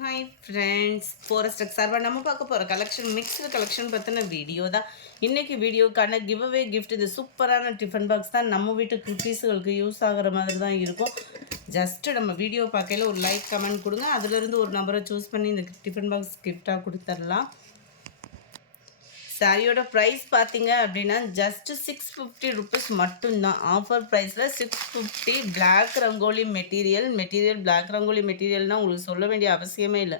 Hi friends, ஃபோரஸ்டக் சார்பாக நம்ம பார்க்க போகிற கலெக்ஷன் மிக்ஸ்டு கலெக்ஷன் பற்றின வீடியோ தான். இன்றைக்கி வீடியோக்கான கிவ் அவே கிஃப்ட் இது சூப்பரான டிஃபன் பாக்ஸ் தான். நம்ம வீட்டு குட்டீஸுகளுக்கு யூஸ் ஆகிற மாதிரி தான் இருக்கும். ஜஸ்ட்டு நம்ம வீடியோ பார்க்கையில் ஒரு லைக் கமெண்ட் கொடுங்க, அதிலிருந்து ஒரு நம்பரை சூஸ் பண்ணி இந்த டிஃபன் பாக்ஸ் கிஃப்டாக கொடுத்துடலாம். சாரியோட ப்ரைஸ் பார்த்தீங்க அப்படின்னா ஜஸ்ட்டு 650 ருபீஸ் மட்டும்தான். ஆஃபர் ப்ரைஸில் 650. Black rangoli material black rangoli மெட்டீரியல்னால் உங்களுக்கு சொல்ல வேண்டிய அவசியமே இல்லை.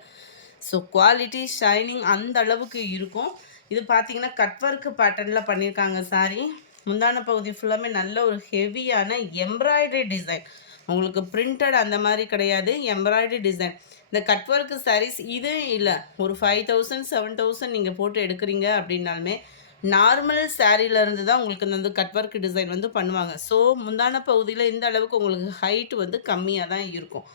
ஸோ குவாலிட்டி ஷைனிங் அந்த அளவுக்கு இருக்கும். இது பார்த்தீங்கன்னா கட் ஒர்க் பேட்டர்னில் பண்ணியிருக்காங்க சாரி. முந்தான பகுதி ஃபுல்லாமே நல்ல ஒரு ஹெவியான எம்ப்ராய்டரி டிசைன். உங்களுக்கு பிரிண்டட் அந்த மாதிரி கிடையாது, எம்ப்ராய்டரி டிசைன். இந்த கட் ஒர்க் சாரீஸ் இது இல்லை, ஒரு 5000 7000 நீங்கள் போட்டு எடுக்கிறீங்க அப்படின்னாலுமே நார்மல் சாரீலேருந்து தான் உங்களுக்கு இந்த கட் ஒர்க் டிசைன் வந்து பண்ணுவாங்க. ஸோ முந்தான பகுதியில் இந்த அளவுக்கு உங்களுக்கு ஹைட் வந்து கம்மியாக தான் இருக்கும்.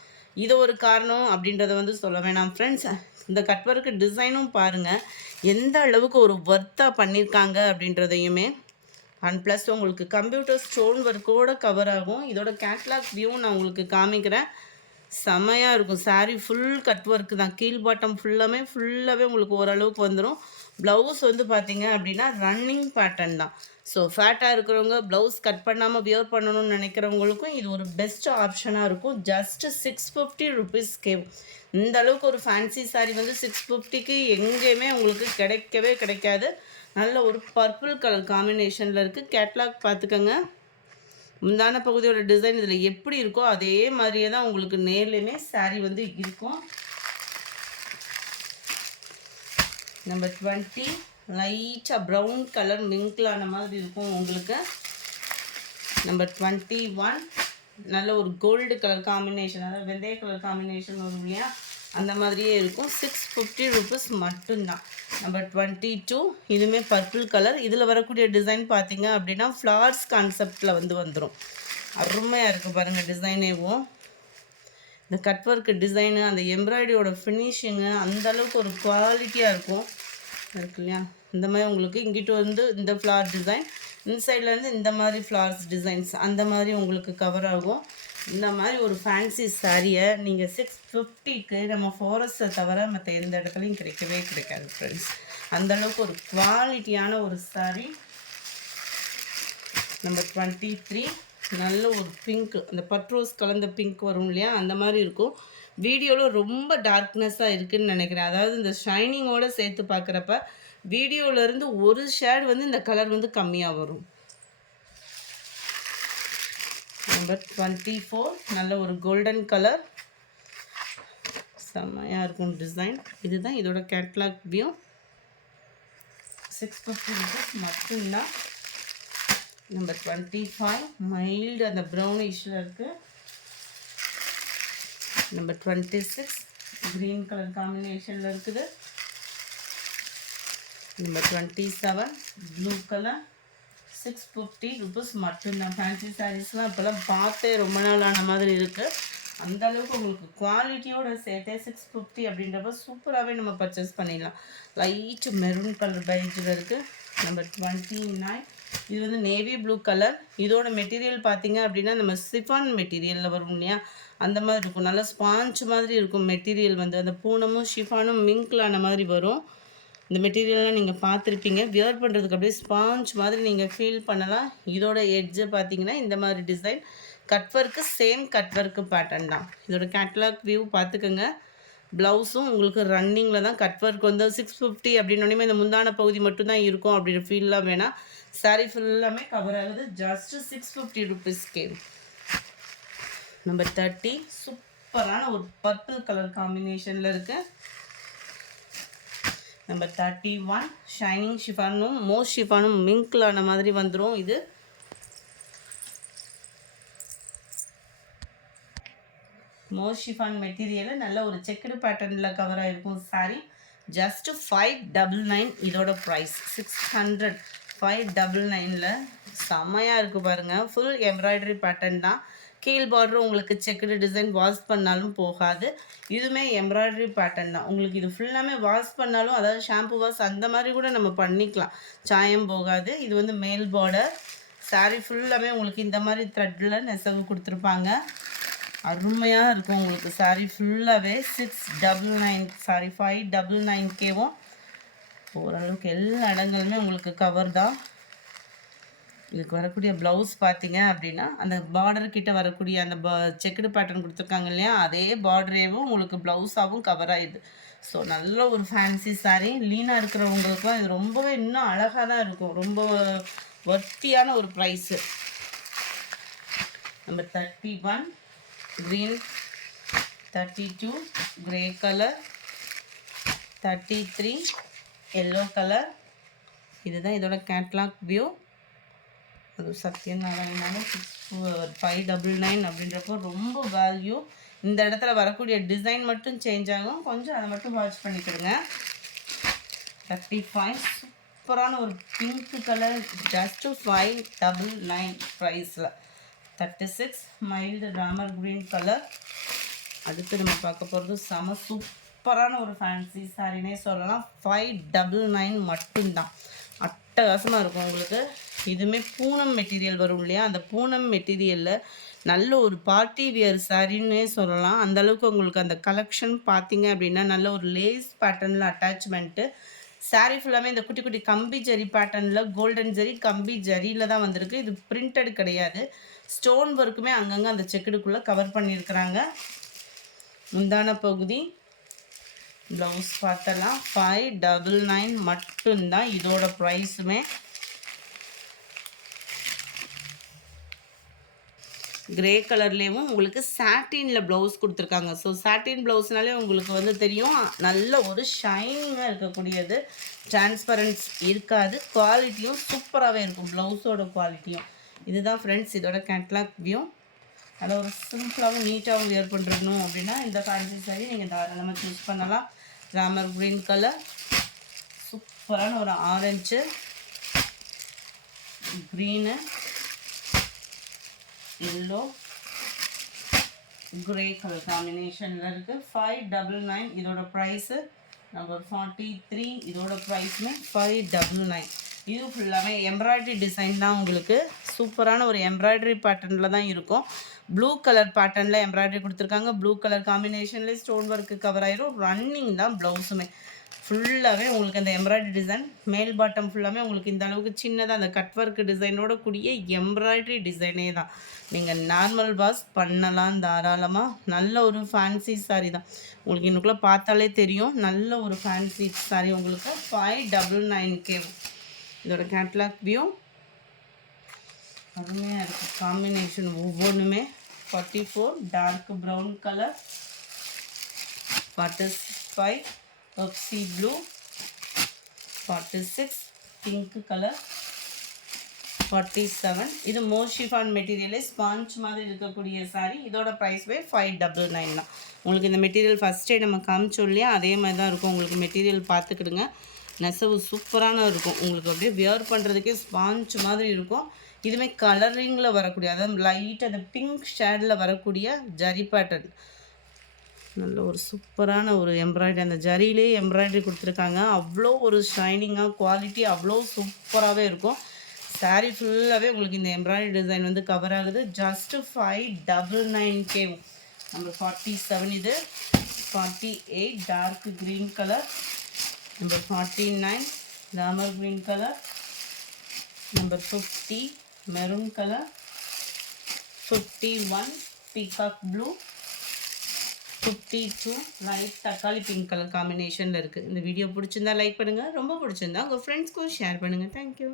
இது ஒரு காரணம் அப்படின்றத வந்து சொல்ல வேணாம் ஃப்ரெண்ட்ஸ். இந்த கட் ஒர்க் டிசைனும் பாருங்கள் எந்த அளவுக்கு ஒரு ஒர்த்தாக பண்ணியிருக்காங்க அப்படின்றதையுமே. அண்ட் ப்ளஸ் உங்களுக்கு கம்ப்யூட்டர் ஸ்டோன் ஒர்க்கோடு கவர் ஆகும். இதோட கேட்லாக் வியூ நான் உங்களுக்கு காமிக்கிறேன். செமையாக இருக்கும். சாரீ ஃபுல் கட் ஒர்க்கு தான். கீழ் பாட்டம் ஃபுல்லாகவே உங்களுக்கு ஓரளவுக்கு வந்துடும். ப்ளவுஸ் வந்து பார்த்திங்க அப்படின்னா ரன்னிங் பேட்டர்ன் தான். ஸோ ஃபேட்டாக இருக்கிறவங்க ப்ளவுஸ் கட் பண்ணாமல் வியர் பண்ணணும்னு நினைக்கிறவங்களுக்கும் இது ஒரு பெஸ்ட் ஆப்ஷனாக இருக்கும். ஜஸ்ட்டு 650 ருபீஸ்க்கே இந்த அளவுக்கு ஒரு ஃபேன்சி சாரீ வந்து 650க்கு எங்கேயுமே உங்களுக்கு கிடைக்காது. நல்ல ஒரு பர்பிள் கலர் காம்பினேஷனில் இருக்குது. கேட்லாக் பார்த்துக்கோங்க. முந்தான பகுதியோட டிசைன் இதில் எப்படி இருக்கோ அதே மாதிரியே தான் உங்களுக்கு நேர்லையுமே சாரீ வந்து இருக்கும். நம்பர் 20 லைட்டாக ப்ரௌன் கலர் மிங்கிளான மாதிரி இருக்கும் உங்களுக்கு. நம்பர் 21 நல்ல ஒரு கோல்டு கலர் காம்பினேஷன், அதாவது வெந்தய கலர் காம்பினேஷன் வரும் இல்லையா, அந்த மாதிரியே இருக்கும். 650 ருபீஸ் மட்டும்தான். நம்பர் 22 இதுவுமே பர்பிள் கலர். இதில் வரக்கூடிய டிசைன் பார்த்தீங்க அப்படின்னா ஃப்ளார்ஸ் கான்செப்டில் வந்துடும். அருமையாக இருக்குது பாருங்கள் டிசைனேவும். இந்த கட் ஒர்க்கு டிசைனு, அந்த எம்ப்ராய்டரியோட ஃபினிஷிங்கு அந்தளவுக்கு ஒரு குவாலிட்டியாக இருக்கும் இருக்கு இல்லையா. இந்த மாதிரி உங்களுக்கு இங்கிட்டு வந்து இந்த ஃப்ளார் டிசைன், இன்சைட்லேருந்து இந்த மாதிரி ஃப்ளார்ஸ் டிசைன்ஸ் அந்த மாதிரி உங்களுக்கு கவர் ஆகும். இந்த மாதிரி ஒரு ஃபேன்சி சாரியை நீங்கள் 650க்கு நம்ம ஃபாரஸ்ட்டை தவிர மற்ற எந்த இடத்துலையும் கிடைக்காது ஃப்ரெண்ட்ஸ். அந்தளவுக்கு ஒரு குவாலிட்டியான ஒரு சாரி. நம்பர் 23 நல்ல ஒரு பிங்க், அந்த பட்ரோஸ் கலந்த பிங்க் வரும் இல்லையா, அந்த மாதிரி இருக்கும். வீடியோவில் ரொம்ப டார்க்னஸ்ஸாக இருக்குதுன்னு நினைக்கிறேன். அதாவது இந்த ஷைனிங்கோடு சேர்த்து பார்க்குறப்ப வீடியோவிலேருந்து ஒரு ஷேட் வந்து இந்த கலர் வந்து கம்மியாக வரும். நம்பர் 24 நல்ல ஒரு கோல்டன் கலர், செம்மையாக இருக்கும் டிசைன். இதுதான் இதோட கேட்லாக் வியூ. 650 ருபீஸ் மட்டும்தான். நம்பர் 25 மைல்டு அந்த ப்ரௌனிஷில் இருக்குது. நம்பர் 26 க்ரீன் கலர் காம்பினேஷனில் இருக்குது. Number 27 blue colour. 650 ருபீஸ் மட்டும்தான். ஃபேன்சி சாரீஸ்லாம் இப்போல்லாம் பார்த்தே ரொம்ப நாள் ஆன மாதிரி இருக்குது. அந்தளவுக்கு உங்களுக்கு குவாலிட்டியோடு சேர்த்தே 650 அப்படின்றப்ப சூப்பராகவே நம்ம பர்ச்சேஸ் பண்ணிடலாம். லைட்டு மெரூன் கலர் பைஜில் இருக்குது. நம்பர் 29 இது வந்து நேவி ப்ளூ கலர். இதோட மெட்டீரியல் பார்த்திங்க அப்படின்னா நம்ம சிஃபான் மெட்டீரியலில் வரும் இல்லையா, அந்த மாதிரி இருக்கும். நல்லா ஸ்பாஞ்ச் மாதிரி இருக்கும் மெட்டீரியல் வந்து. அந்த பூனமும் ஷிஃபானும் மிங்கிளான மாதிரி வரும். இந்த மெட்டீரியல்லாம் நீங்கள் பார்த்துருப்பீங்க. வியர் பண்ணுறதுக்கு அப்படியே ஸ்பாஞ்ச் மாதிரி நீங்கள் ஃபீல் பண்ணலாம். இதோட எட்ஜு பார்த்தீங்கன்னா இந்த மாதிரி design. Cut work same cut work pattern தான். இதோட கேட்லாக் வியூ பார்த்துக்கோங்க. ப்ளவுஸும் உங்களுக்கு ரன்னிங்கில் தான். கட் ஒர்க் வந்து 650 அப்படின்னோடனே இந்த முந்தான பகுதி மட்டும்தான் இருக்கும் அப்படின்ற ஃபீல்லாம் வேணாம். சாரீ ஃபுல்லாமே கவர் ஆகுது. ஜஸ்ட்டு 650 ருபீஸ்க்கே. நம்பர் 30 சூப்பரான ஒரு பர்பிள் கலர் காம்பினேஷனில் இருக்குது. நம்பர் 31 ஷைனிங் ஷிஃபானும் மோஸ்ட் ஷிஃபானும் மிங்கிளான மாதிரி வந்துடும். இது மோஸ்ட் ஷிஃபான் மெட்டீரியலில் நல்ல ஒரு செக்குடு பேட்டர்னில் கவர் ஆகிருக்கும் சாரீ. ஜஸ்ட்டு 599 இதோட ப்ரைஸ். 600 599ல் செம்மையாக இருக்குது பாருங்கள். ஃபுல் எம்ப்ராய்டரி பேட்டர்ன் தான். கீழ் பார்டர் உங்களுக்கு செக்குடு டிசைன் வாஷ் பண்ணாலும் போகாது. இதுவுமே எம்ப்ராய்டரி பேட்டர்ன் தான். உங்களுக்கு இது ஃபுல்லாமே வாஷ் பண்ணாலும், அதாவது ஷாம்பு வாஷ் அந்த மாதிரி கூட நம்ம பண்ணிக்கலாம், சாயம் போகாது. இது வந்து மேல் பார்டர். சாரீ ஃபுல்லாமே உங்களுக்கு இந்த மாதிரி த்ரெட்டில் நெசவு கொடுத்துருப்பாங்க. அருமையாக இருக்கும் உங்களுக்கு. சாரீ ஃபுல்லாகவே 699 சாரி 599Kவும் ஓரளவுக்கு எல்லா இடங்களுமே உங்களுக்கு கவர் தான். இதுக்கு வரக்கூடிய ப்ளவுஸ் பார்த்தீங்க அப்படின்னா அந்த பார்டர் கிட்ட வரக்கூடிய அந்த செக்குடு பேட்டர்ன் கொடுத்துருக்காங்க இல்லையா, அதே பார்டரேவும் உங்களுக்கு ப்ளவுஸாகவும் கவர் ஆகிடுது. ஸோ நல்ல ஒரு ஃபேன்சி சாரீ. லீனாக இருக்கிறவங்களுக்குலாம் இது ரொம்பவே இன்னும் அழகாக தான் இருக்கும். ரொம்ப ஒர்த்தியான ஒரு price. Number 31 green, 32 grey colour, 33 yellow colour. இதுதான் இதோட கேட்லாக் வியூ. அது சத்யநாராயணாலும் 599 அப்படின்றப்போ ரொம்ப வேல்யூ. இந்த இடத்துல வரக்கூடிய டிசைன் மட்டும் சேஞ்ச் ஆகும், கொஞ்சம் அதை மட்டும் வாட்ச் பண்ணிக்கிடுங்க. 35 சூப்பரான ஒரு பிங்க் கலர், ஜஸ்ட் 599 ப்ரைஸில். 36 மைல்டு ராமர் க்ரீன் கலர். அடுத்து நம்ம பார்க்க போகிறது செம சூப்பரான ஒரு ஃபேன்சி சாரினே சொல்லலாம். 599 மட்டும்தான். அட்டகாசமாக இருக்கும் உங்களுக்கு. இதுவுமே பூனம் மெட்டீரியல் வரும் இல்லையா, அந்த பூனம் மெட்டீரியலில் நல்ல ஒரு பார்ட்டி வியர் சாரின்னே சொல்லலாம். அந்தளவுக்கு உங்களுக்கு அந்த கலெக்ஷன் பார்த்தீங்க அப்படின்னா நல்ல ஒரு லேஸ் பேட்டர்னில் அட்டாச்மெண்ட்டு. சாரீ ஃபுல்லாமே இந்த குட்டி குட்டி கம்பி ஜரி பேட்டர்னில் கோல்டன் ஜரி கம்பி ஜரியில் தான் வந்திருக்கு. இது பிரிண்டட் கிடையாது. ஸ்டோன் ஒர்க்குமே அங்கங்கே அந்த செக்குடுக்குள்ளே கவர் பண்ணியிருக்கிறாங்க. முந்தான பகுதி ப்ளவுஸ் பார்த்தலாம். 599 மட்டும்தான் இதோட ப்ரைஸுமே. கிரே கலர்லேயும் உங்களுக்கு சாட்டினில் ப்ளவுஸ் கொடுத்துருக்காங்க. ஸோ சாட்டின் ப்ளவுஸ்னாலே உங்களுக்கு வந்து தெரியும், நல்ல ஒரு ஷைனிங்காக இருக்கக்கூடியது. டிரான்ஸ்பரன்ஸ் இருக்காது. குவாலிட்டியும் சூப்பராகவே இருக்கும், ப்ளவுஸோட குவாலிட்டியும். இதுதான் ஃப்ரெண்ட்ஸ் இதோட கேட்லாக் வியூ. அதில் ஒரு சிம்பிளாகவும் நீட்டாகவும் வியர் பண்ணுறணும் அப்படின்னா இந்த ஃபேன்சி சாரி நீங்கள் தாராளமாக சூஸ் பண்ணலாம். ராமர் க்ரீன் கலர், சூப்பரான ஒரு orange, green, yellow, grey colour காம்பினேஷனில் இருக்குது. 599 இதோட ப்ரைஸு. நம்பர் 43 இதோட ப்ரைஸுமே 599. இது ஃபுல்லாமே எம்ப்ராய்டரி டிசைன் தான் உங்களுக்கு. சூப்பரான ஒரு எம்ப்ராய்டரி பேட்டர்னில் தான் இருக்கும். ப்ளூ கலர் பேட்டர்னில் எம்ப்ராய்டரி கொடுத்துருக்காங்க. ப்ளூ கலர் காம்பினேஷன்லேயே ஸ்டோன் ஒர்க்கு கவர் ஆயிரும். ரன்னிங் தான் ப்ளவுஸுமே. ஃபுல்லாகவே உங்களுக்கு அந்த எம்ப்ராய்டரி டிசைன் மேல் பாட்டம் ஃபுல்லாமே உங்களுக்கு இந்த அளவுக்கு சின்னதாக அந்த கட் ஒர்க் டிசைனோட கூடிய எம்ப்ராய்டரி டிசைனே தான். நீங்கள் நார்மல் வாஷ் பண்ணலாம் தாராளமாக. நல்ல ஒரு ஃபேன்சி சாரீ தான். உங்களுக்கு இன்னுக்குள்ளே பார்த்தாலே தெரியும், நல்ல ஒரு ஃபேன்சி சாரீ உங்களுக்கு. 599K இதோட கேட்லாக் வியூ. அருமையாக இருக்குது காம்பினேஷன் ஒவ்வொன்றுமே. 44 dark brown colour, 45 Pepsi blue, 46 pink colour, 47 இது மோஷிஃபான் மெட்டீரியலே ஸ்பாஞ்ச் மாதிரி இருக்கக்கூடிய சாரீ. இதோட ப்ரைஸ்வே 599 தான். உங்களுக்கு இந்த மெட்டீரியல் ஃபஸ்ட்டே நம்ம காமிச்சோம் இல்லையா, அதே மாதிரி தான் இருக்கும். உங்களுக்கு மெட்டீரியல் பார்த்துக்கிடுங்க. நெசவு சூப்பரான இருக்கும். உங்களுக்கு அப்படியே வியர் பண்ணுறதுக்கே ஸ்பாஞ்ச் மாதிரி இருக்கும். இதுவுமே கலரிங்கில் வரக்கூடிய, அதாவது லைட் அந்த பிங்க் ஷேடில் வரக்கூடிய ஜரி பேட்டர்ன். நல்ல ஒரு சூப்பரான ஒரு எம்ப்ராய்டரி, அந்த ஜரியிலே எம்ப்ராய்டரி கொடுத்துருக்காங்க. அவ்வளோ ஒரு ஷைனிங்காக குவாலிட்டி அவ்வளோ சூப்பராகவே இருக்கும். சாரீ ஃபுல்லாகவே உங்களுக்கு இந்த எம்ப்ராய்டரி டிசைன் வந்து கவர் ஆகுது. Just 599K. நம்பர் 47 இது. 48 dark green colour, number 49 Ramar green colour, number 50 maroon colour, 51 peacock blue, 52 light தக்காளி பிங்க் கலர் காம்பினேஷனில் இருக்குது. இந்த வீடியோ பிடிச்சிருந்தா லைக் பண்ணுங்கள். ரொம்ப பிடிச்சிருந்தா உங்கள் ஃப்ரெண்ட்ஸ்க்கும் ஷேர் பண்ணுங்கள். தேங்க்யூ.